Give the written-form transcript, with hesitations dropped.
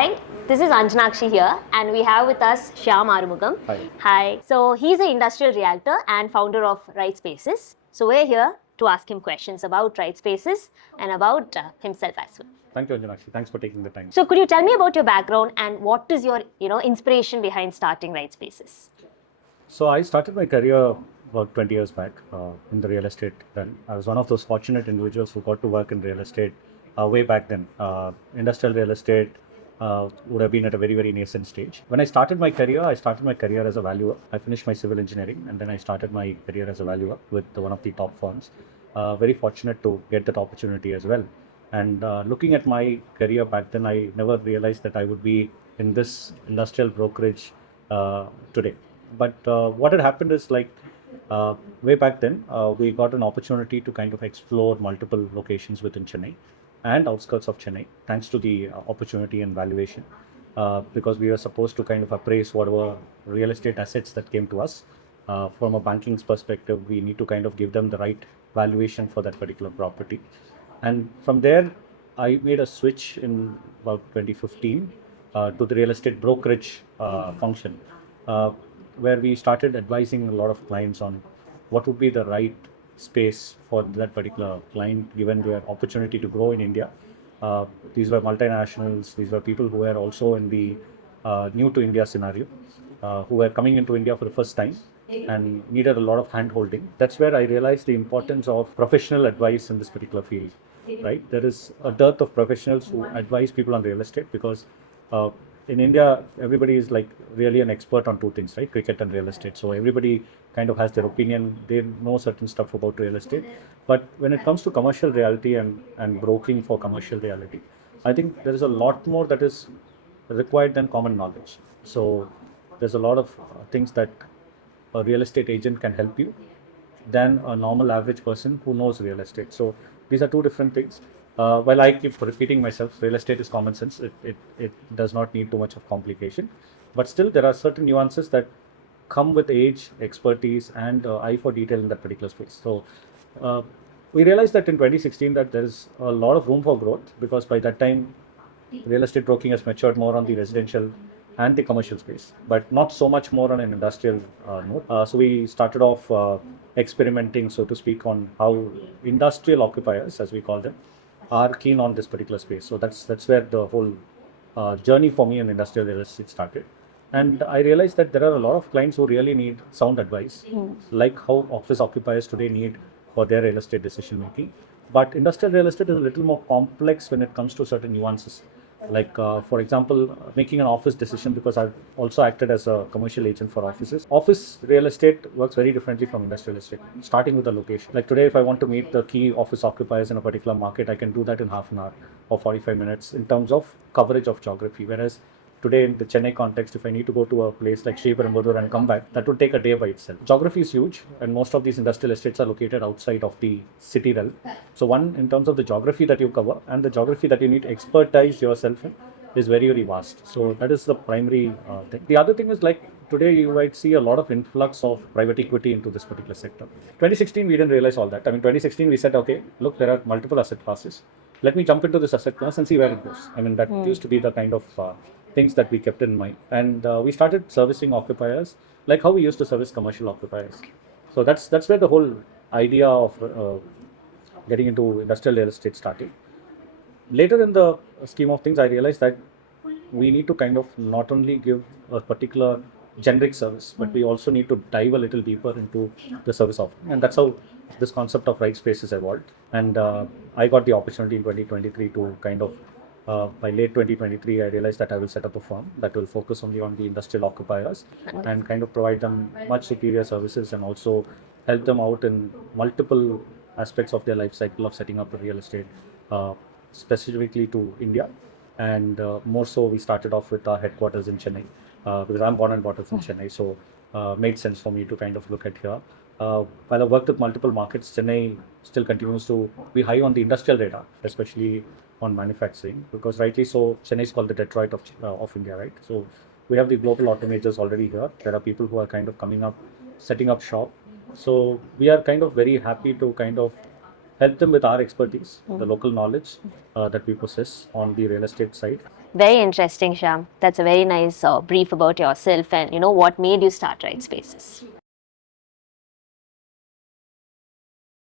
Hi, this is Anjanakshi here, and we have with us Shyam Arumugam. Hi. Hi. So he's an industrial realtor and founder of Rightspaces. So we're here to ask him questions about Rightspaces and about himself as well. Thank you, Anjanakshi. Thanks for taking the time. So could you tell me about your background and what is your, inspiration behind starting Rightspaces? So I started my career about 20 years back in the real estate realm. I was one of those fortunate individuals who got to work in real estate way back then. Industrial real estate would have been at a very, very nascent stage. When I started my career as a valuer. I finished my civil engineering and then I started my career as a valuer with one of the top firms. Very fortunate to get that opportunity as well. And looking at my career back then, I never realized that I would be in this industrial brokerage today. But what had happened is way back then, we got an opportunity to kind of explore multiple locations within Chennai and outskirts of Chennai, thanks to the opportunity and valuation, because we were supposed to kind of appraise whatever real estate assets that came to us. From a banking perspective, we need to kind of give them the right valuation for that particular property. And from there, I made a switch in about 2015 to the real estate brokerage function, where we started advising a lot of clients on what would be the right space for that particular client given their opportunity to grow in India. These were multinationals, these were people who were also in the new to India scenario, who were coming into India for the first time and needed a lot of hand holding. That's where I realized the importance of professional advice in this particular field. Right, there is a dearth of professionals who advise people on real estate because in India, everybody is like really an expert on two things, right? Cricket and real estate. So everybody kind of has their opinion. They know certain stuff about real estate. But when it comes to commercial reality and broking for commercial reality, I think there is a lot more that is required than common knowledge. So there's a lot of things that a real estate agent can help you than a normal average person who knows real estate. So these are two different things. While I keep repeating myself, real estate is common sense. It does not need too much of complication. But still, there are certain nuances that come with age, expertise, and eye for detail in that particular space. So we realized that in 2016 that there is a lot of room for growth because by that time, real estate broking has matured more on the residential and the commercial space, but not so much more on an industrial note. So we started off experimenting, so to speak, on how industrial occupiers, as we call them, are keen on this particular space. So that's where the whole journey for me in industrial real estate started. And I realized that there are a lot of clients who really need sound advice, like how office occupiers today need for their real estate decision making. But industrial real estate is a little more complex when it comes to certain nuances. Like, for example, making an office decision, because I've also acted as a commercial agent for offices. Office real estate works very differently from industrial estate, starting with the location. Like today, if I want to meet the key office occupiers in a particular market, I can do that in half an hour or 45 minutes in terms of coverage of geography. Whereas today in the Chennai context, if I need to go to a place like Sri Perumbudur and come back, that would take a day by itself. Geography is huge, and most of these industrial estates are located outside of the city realm. So one, in terms of the geography that you cover and the geography that you need to expertise yourself in, is very, very vast. So that is the primary thing. The other thing is, like, today you might see a lot of influx of private equity into this particular sector. 2016, we didn't realize all that. I mean, 2016, we said, okay, look, there are multiple asset classes. Let me jump into this asset class and see where it goes. I mean, that used to be the kind of things that we kept in mind. And we started servicing occupiers like how we used to service commercial occupiers. So that's where the whole idea of getting into industrial real estate started. Later in the scheme of things, I realized that we need to kind of not only give a particular generic service, but we also need to dive a little deeper into the service offering. And that's how this concept of Rightspaces evolved. And I got the opportunity in 2023 to kind of, by late 2023, I realized that I will set up a firm that will focus only on the industrial occupiers and kind of provide them much superior services and also help them out in multiple aspects of their life cycle of setting up a real estate, specifically to India. And more so, we started off with our headquarters in Chennai, because I'm born and brought up in Chennai, so made sense for me to kind of look at here. While I worked with multiple markets, Chennai still continues to be high on the industrial radar, especially on manufacturing, because rightly so, Chennai is called the Detroit of India, right? So we have the global automakers already here. There are people who are kind of coming up, setting up shop. So we are kind of very happy to kind of help them with our expertise, the local knowledge that we possess on the real estate side. Very interesting, Shyam. That's a very nice brief about yourself and what made you start Rightspaces.